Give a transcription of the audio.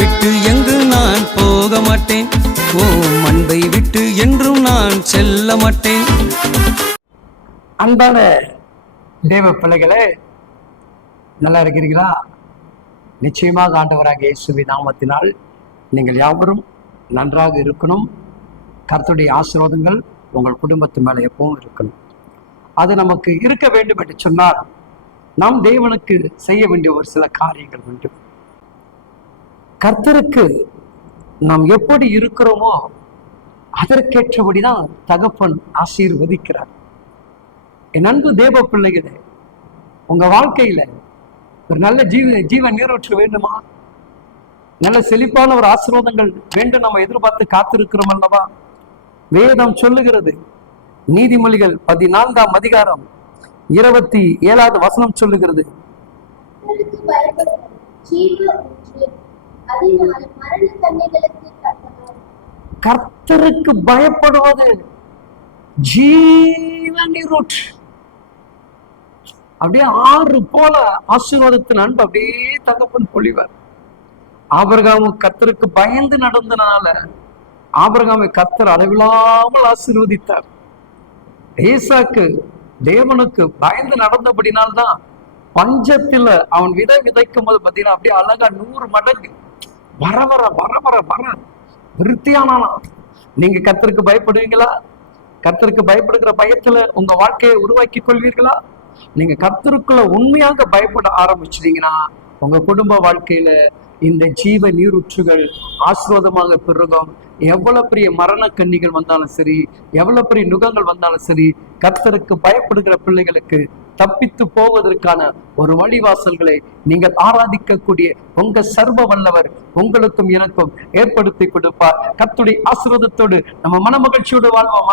விட்டு எங்கு நான் போக மாட்டேன்? ஓ அன்பை விட்டு என்றும் நான் செல்ல மாட்டேன். அன்பான தேவ பிள்ளைகளே நல்லா இருக்கிறீங்களா நிச்சயமாக ஆண்டவராக இயேசுவி நாமத்தினால் நீங்கள் யாவரும் நன்றாக இருக்கணும். கர்த்தருடைய ஆசீர்வாதங்கள் உங்கள் குடும்பத்து மேலே எப்பவும் இருக்கணும். அது நமக்கு இருக்க வேண்டும் என்று சொன்னால் நாம் தேவனுக்கு செய்ய வேண்டிய ஒரு சில காரியங்கள் வேண்டும் கர்த்தருக்கு நாம் எப்படி இருக்கிறோமோ அதற்கேற்றபடிதான் தகப்பன் ஆசீர்வதிக்கிறார். என் அன்பு தேவ பிள்ளைகளே உங்க வாழ்க்கையில ஒரு நல்ல ஜீவ ஜீவன் நீரூற்று வேண்டுமா? நல்ல செழிப்பான ஒரு ஆசீர்வாதங்கள் வேண்டும் நம்ம எதிர்பார்த்து காத்திருக்கிறோம் அல்லவா? வேதம் சொல்லுகிறது நீதிமொழிகள் பதினான்காம் அதிகாரம் இருபத்தி ஏழாவது வசனம் சொல்லுகிறது. கர்த்தருக்கு பயப்படுவது ஜீவ அப்படியே ஆறு போல ஆசீர்வாதத்தின் அன்பு அப்படியே தகப்பன் பொழிவார். ஆபரகாமும் கத்தருக்கு பயந்து நடந்தனால ஆபரகாமை கத்தர் அளவில்லாமல் ஆசீர்வதித்தார். ஏசாக்கு தேவனுக்கு பயந்து நடந்தபடினால்தான் பஞ்சத்துல அவன் விதை விதைக்கும் போது பாத்தீங்கன்னா அப்படியே அழகா நூறு மடங்கு. வர வர வர வர வர. விருத்தியானானா? நீங்க கத்தருக்கு பயப்படுவீங்களா? கத்தருக்கு பயப்படுகிற பயத்துல உங்க வாழ்க்கையை உருவாக்கி கொள்வீர்களா? நீங்க கத்தருக்குள்ள உண்மையாக பயப்பட ஆரம்பிச்சிட்டீங்கன்னா உங்க குடும்ப வாழ்க்கையில இந்த ஜீவ நீரூற்றுகள் ஆசிர்வாதமாக பெருகும். எவ்வளவு பெரிய மரண கன்னிகள் வந்தாலும் சரி எவ்வளவு பெரிய நுகங்கள் வந்தாலும் சரி கத்தருக்கு பயப்படுகிற பிள்ளைகளுக்கு தப்பித்து போவதற்கான ஒரு வழிவாசல்களை நீங்கள் ஆராதிக்கக்கூடிய உங்க சர்வ வல்லவர் உங்களுக்கும் எனக்கும் ஏற்படுத்தி கொடுப்பார். கத்துடி ஆசிரதத்தோடு நம்ம மனமகிழ்ச்சியோடு வாழ்வோம்.